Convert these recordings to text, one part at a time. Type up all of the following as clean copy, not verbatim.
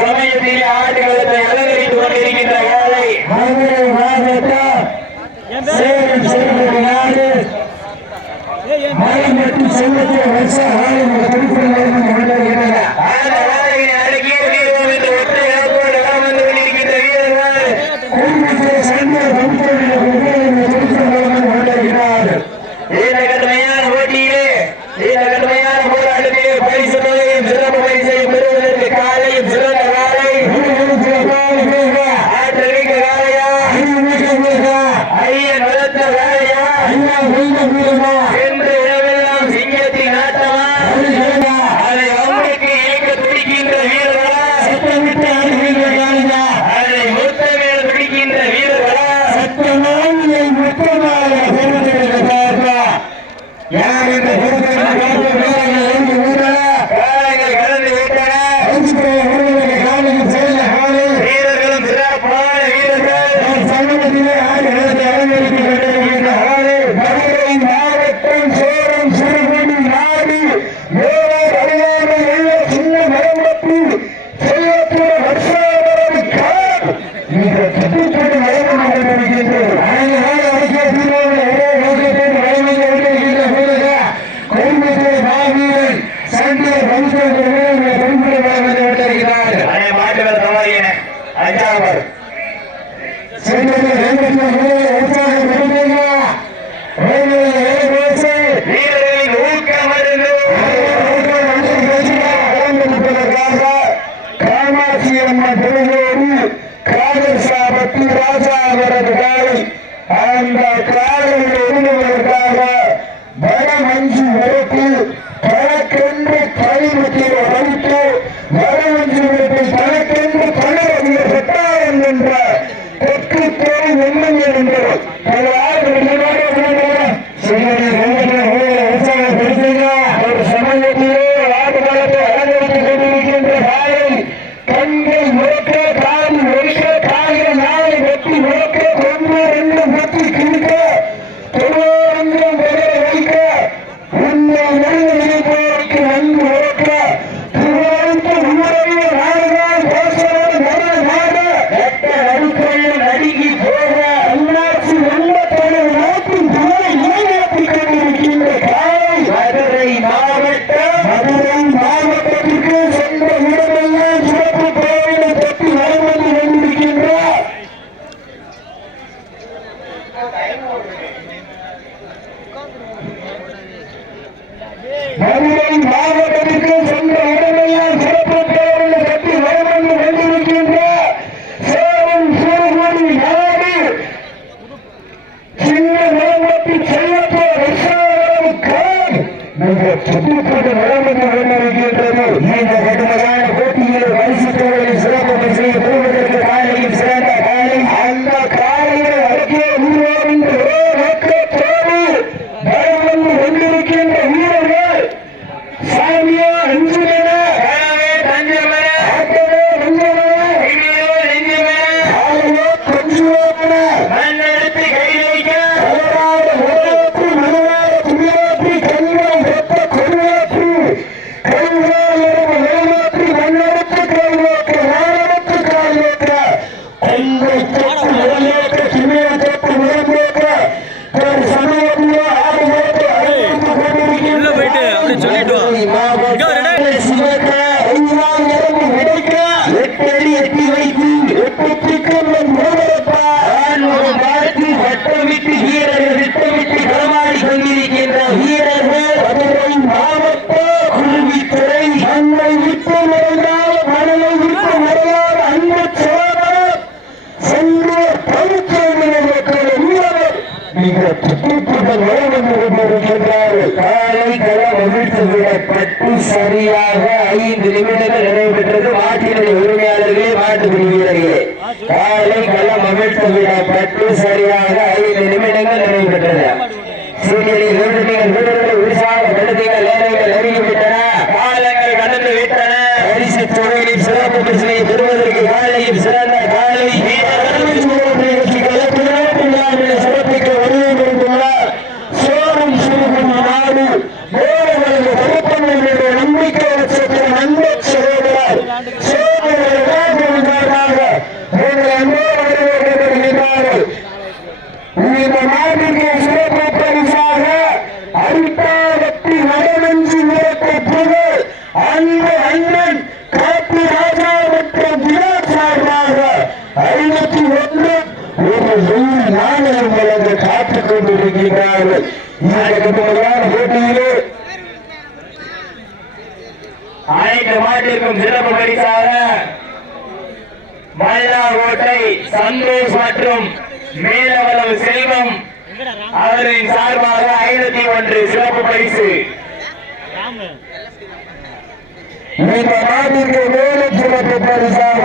சமயத்தில் ஆட்டுகளத்தை அலங்கரித்துக் கொண்டிருக்கின்ற காலை மதுரை மாவட்டம் சேலம் செல்வது நாடு மலைமட்டு செல்வத்தை வருஷ ஆளுநர் சரியாக 5 நிமிடங்கள் நடைபெற்றது. மாட்டினுடைய உரிமையாளர்களே மாட்டுப்பிடி வீரர்களே காலை களம் அவிழ்த்து விடப்பட்டு சரியாக 5 நிமிடங்கள் நடைபெற்றது. சீனியரில் வீரர்களை உற்சாகப்படுத்திகள் நேரங்கள் நெருங்கிவிட்டன. காலங்கள் கடந்து விட்டன. பரிசு தொகையில் சிறப்பு பரிசினை பெறுவதற்கு காலையில் சிறந்த காலை சிறப்பிக்க வருகை புரிந்துள்ளார். சோறும் சுருகும் நாடு நம்பிக்கை கட்டுமையான போட்டியிலே அனைத்து மாட்டிற்கும் சிறப்பு பரிசாக மல்லாகோட்டை சந்தோஷ் மற்றும் மேலவளவு செல்வம் அவரின் சார்பாக 501 சிறப்பு பரிசு. இந்த நாட்டிற்கு மேலும் சிறப்பு பரிசாக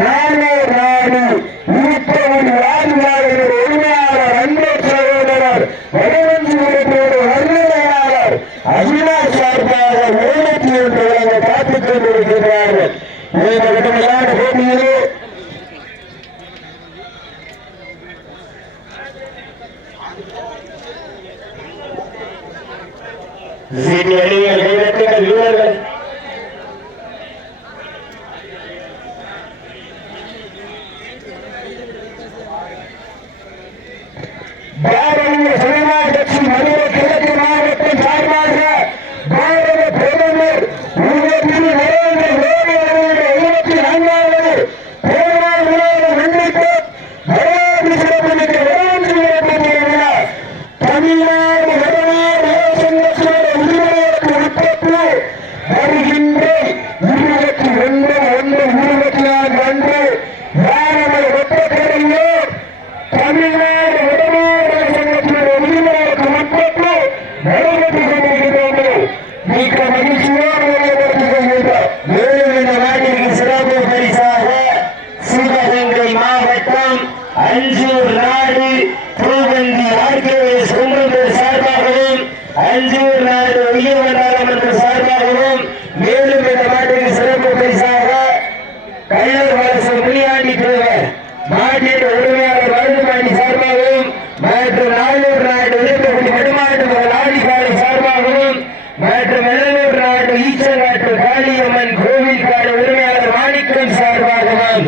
நானூர் நாடு இருப்பவன் வாழ்வாளர் உரிமையாளர் அன்பு சகோதரர் வடவஞ்சிபுரத்தோடு வர்ணனையாளர் அவினாஷ் சார்பாக 701 வழங்க காத்துக் கொண்டிருக்கிறார்கள். இந்த கடுமையான போட்டியிலே வீரர்கள் பாரதிய ஜனதா கட்சி மதுரை கிழக்கு மாவட்டம் சார்பாக பாரத பிரதமர் நரேந்திர மோடி அவர்களுடைய 74வது பிறந்தநாள் விழாவை முன்னிட்டு வரலாற்று சிறப்புமிக்க வடவஞ்சிபுரத்தில் உள்ள தமிழ்நாடு வடநாடு சங்கத்தோட உரிமையாளருக்கு உட்பட்டு வருகின்ற 29/1/24 அன்று யானமலை ஒப்பக்கரையில் தமிழ்நாடு வடநாடு சங்கத்தினுடைய உரிமையாளருக்கு உட்பட்டு நடைபெற்றுக் கொண்டிருக்கிறது. மிக்க மகிழ்ச்சியோடு நிலைப்படுத்திக் கொள்கின்றோம். மேலும் இந்த நாட்டிற்கு சிறப்பு பரிசாக சிவகங்கை மாவட்டம் அஞ்சூர் நாடு பூவந்தி ஆர்கேஎஸ் கும்பல் சார்பாகவும் அஞ்சூர் நாடு உயர்வந்தாரமன்ற சார்பாகவும் மேலும் இந்த நாட்டிற்கு சிறப்பு பரிசாக கல்லூர் வலசு முனியாண்டி தேவர் மாட்டின் உரிமையாளர் வழுதுமாண்டி சார்பாகவும் மற்றும் நாளூர் நாடு உயர்த்தப்படி வடுமாட்டு மகள் ஆடிக்காடு சார்பாகவும் மற்றும் எழலூர் நாடு ஈச்சநாட்டு காளியம்மன் கோவில் காடு உரிமையாளர் மாணிக்கம் சார்பாகவும்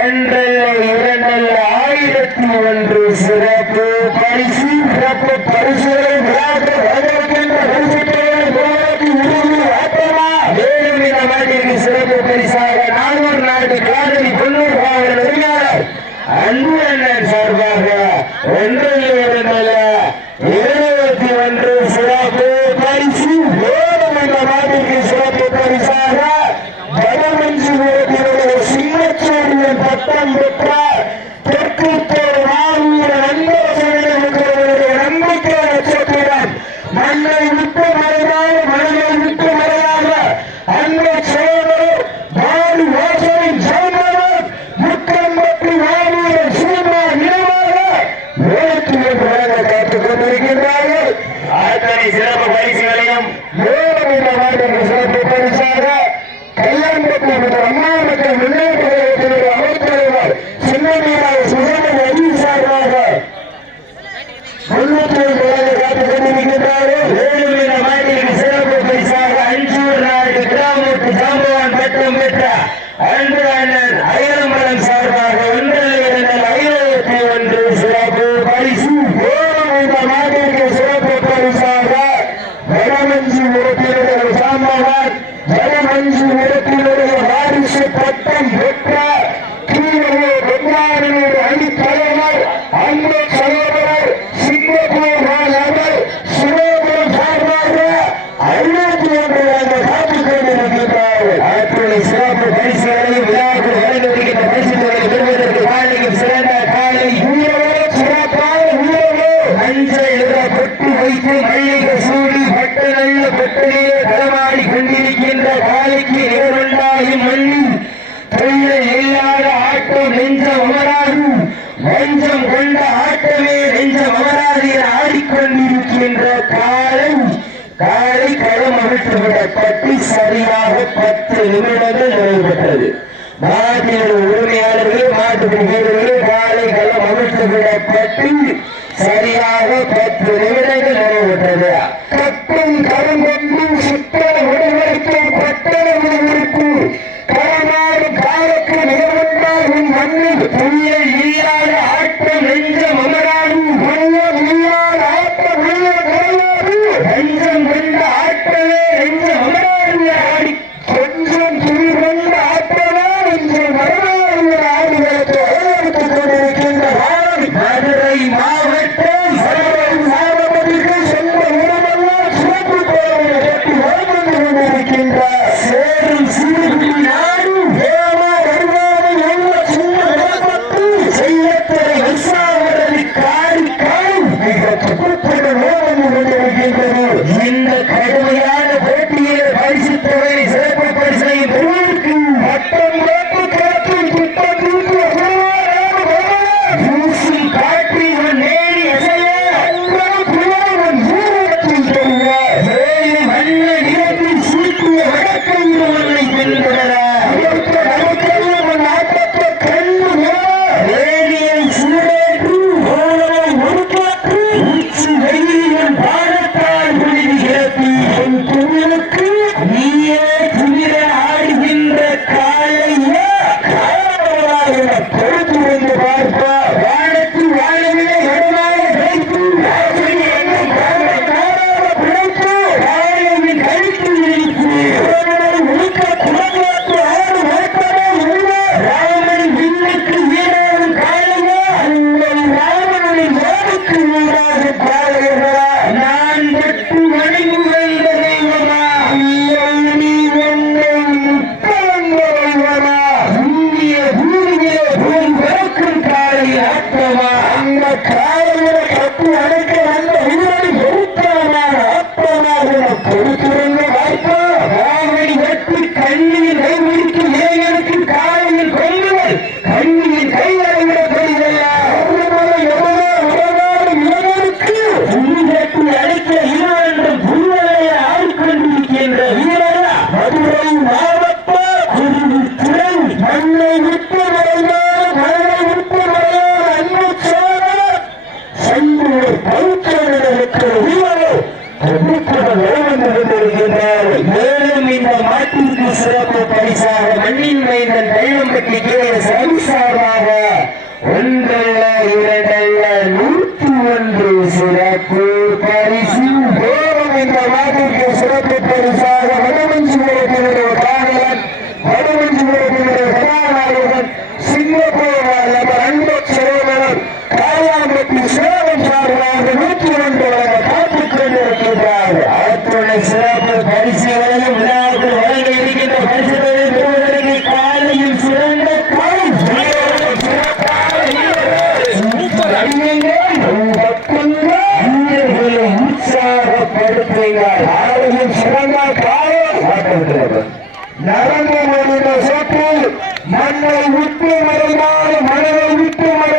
ஒன்றல்ல இரண்டல்ல 1001 சிறப்பு பரிசு சிறப்பு பரிசுகளை விழாக்கள் வழங்குகின்ற பரிசுத்தோடு போராட்டி உருவி ஆட்டமா. மேலும் இந்த நாட்டிற்கு சிறப்பு பரிசாக நானூர் நாட்டு காதலி தொண்ணூறு காவலர் உரிமையாளர் அன்பு அண்ணன் சார்பாக ஒன்றல்ல இரண்டல்ல 71 சிறப்பு பரிசு. மேலும் இந்த நாட்டிற்கு சிறப்பு பரிசாக வடவஞ்சிபுரத்தினுடைய சின்னச்சேரியின் பட்டம் பெற்ற தெற்குத்தோடு மாவீர நண்பர்களுடைய நம்பிக்கை நட்சத்திரம் மண்ணை விட்டு மறைந்தால் மண்ணை விட்டு மறையாத அன்பை சோதரர் வாடி வாசலின் சோதரர் முக்கம்பட்டி மாவீர சீமா நினைவாக 701 வழங்க காத்துக் கொண்டிருக்கின்றார்கள். அத்தனை சிறப்பு பரிசுகளையும் மேலும் இந்த நாட்டிற்கு சிறப்பு பரிசாக கல்யாண்பட்டி அம்மா மக்கள் முன்னேற்ற கழகத்தினுடைய அமைச்சர் சின்னமீனாய் சுகமன் அஜீத் சார்பாக 305 வழங்க காத்துக் கொண்டிருக்கின்றார்கள். மேலும் இந்த நாட்டிற்கு சிறப்பு பரிசாக அஞ்சூர் நாடு கிராமத்து ஜாம்பவான் பட்டம் பெற்ற அன்பு அண்ணன் ஐயம்பலம் சார்பாக ஒன்றல்ல இரண்டல்ல 501 சிறப்பு பரிசு. மேலும் இந்த நாட்டிற்கு சிறப்பு பரிசாக வடவஞ்சிபுரத்தினுடைய சாம்பவான் வடவஞ்சிபுரத்தினுடைய வாரிசு பட்டம் பெற்ற கீழே பெண்ணாரினுடைய அணித்தலைவர் அன்பு சகோதரர் சிங்கப்பூர் மாநகர் சிவபுரம் சார்பாக 51 வழங்க காத்துக் கொண்டிருக்கின்றார்கள். அத்துணை சிறப்பு பரிசுகளையும் விழாக்கள் வழங்குகின்ற பரிசுகளை பெறுவதற்கு காலையில் சிறந்த காலை வீரரே சிறப்பான வீரரே மஞ்சள் எழுத பொட்டு வைத்து மல்லிகை சூடி பட்டு நல்ல பொட்டிலே களமாடி கொண்டிருக்கின்ற காலைக்கு நேருண்டாகி மண்ணி தொழில் இல்லாத ஆட்டம் நெஞ்சம் அமராது வஞ்சம் கொண்ட ஆட்டமே நெஞ்சம் அமராது என ஆடிக்கொண்டிருக்கின்ற காலை களம் அவிழ்த்துவிடப்பட்டு சரியாக 10 நிமிடங்கள் நிறைவேற்றது. மாட்டின் உரிமையாளர்களே மாட்டு வீரர்களே காலை களம் அவிழ்த்துவிடப்பட்டு சரியாக 10 நிமிடங்கள் நிறைவேற்றது. கட்டும் கருங்கொண்டு சுத்தர விடுதலைக்கும் பட்டண விடுவிப்பு களமாடு காலக்கு நிகழ்ந்தாகும் மண்ணில் துணியில் இல்லாத ஆட்டம் நெஞ்சம் அமராது மண்ணில் இல்லாத ஆட்டம் உள்ள கிடையாது. நெஞ்சம் கொண்ட ஆட்டமே நெஞ்சம் அமராது ஆடி கொஞ்சம் துணி கொண்ட ஆட்டமே இன்று வரலாறு ஆடுகளுக்கு அழைத்துக் கொண்டிருக்கின்ற மதுரை மாவட்டம் இந்த கடுமையான போட்டியில் பரிசு தொகை சிறப்பு பரிசனை பெறுவதற்கு மட்டம் காட்டு காற்றில் திட்டம் தீட்டு ஊசும் காற்றில் நேரி அசைய புலவன் ஊரத்தில் தருவார் ஏழு வண்ண நிறத்தில் சூட்டிய வடக்கை ஒன்றை பின்தொடர நமக்கெல்லாம் நாட்டத்த கண்ணு வேலியை சூடேற்று ஓரவை ஒடுக்காற்று உச்சி வெயிலின் பாடத்தால் விழுகிறது என் துணிலுக்கு நீயே துணிர ஆடுகின்ற காலையா பொறுத்து வந்து பார்ப்பா வானத்தில் வாழவில்லை இடமாக வைத்து என்னும் காரணத்தாராக பிழைத்து காலையின் கழுத்தில் இருக்கு ஒழுக்க குலவாக்கு ஆடு வைப்பதே இல்லை ராமனின் வில்லுக்கு வீராகும் காலையா உங்கள் ராவணனின் வாவுக்கு வீராகும் காலையா நான் வெட்டு வணங்கி வந்த தெய்வமா நீ உன்னை முத்தவந்தவனா இந்திய பூமியிலே போய் பிறக்கும் காலை ஆத்மா அந்த காலையில கட்டி அடைக்க வந்த வீரனை பொறுத்தவனாக ஆத்மனாக பொறுத்திருந்த வாய்ப்பா ராவணி வெட்டி கண்ணியின் கைவிடிக்கு இளைஞனுக்கு காலையில் கொள்ளுதல் கண்ணியின் கைகளை விட பெரிதல்ல புலிகட்டி அழைக்க இளவென்றும் புல்வலையை ஆடிக்கொண்டிருக்கின்ற வீரரா மதுரை மாவட்ட குருவித்துறை மண்ணை விட்டு மறைந்தால் மழை விட்டு மறையால் அன்பு சோழர் சைவூர் பௌத்தர்களுக்கு வீரரோ மேலும் இந்த மாட்டிற்கு சிறப்பு பரிசாக மண்ணின் மைந்தன் தைலம்பட்டி கேள்வி சார்பாக ஒன்றல்ல இரண்டல்ல 101 சிறப்பு பரிசு மேலும் இந்த நாட்டிற்கு சிறப்பு பரிசாக வடமஞ்சிபுரத்தினுடைய காவலன் வடமஞ்சிபுரத்தினுடைய கதாநாயகன் சிங்கப்பூர் நபர் அன்பு சகோதரர் காயாம்பட்டி சேவன் சார்பாக 102 வழங்க காத்துக் கொண்டிருக்கின்றார் அத்துணை சிறப்பு பரிசுகளையும் விழாவுக்கு வழங்க இருக்கின்ற பரிசுகளை பெறுவதற்கு காலையில் சிறந்த காலை வீரர்களை உற்சாகப்படுத்துகிறார் ஆலையில் சிறந்த காலம் நடந்து முடிந்த சோற்றில் மண்ணை விட்டு மறைந்தால் மனதை விட்டு மறை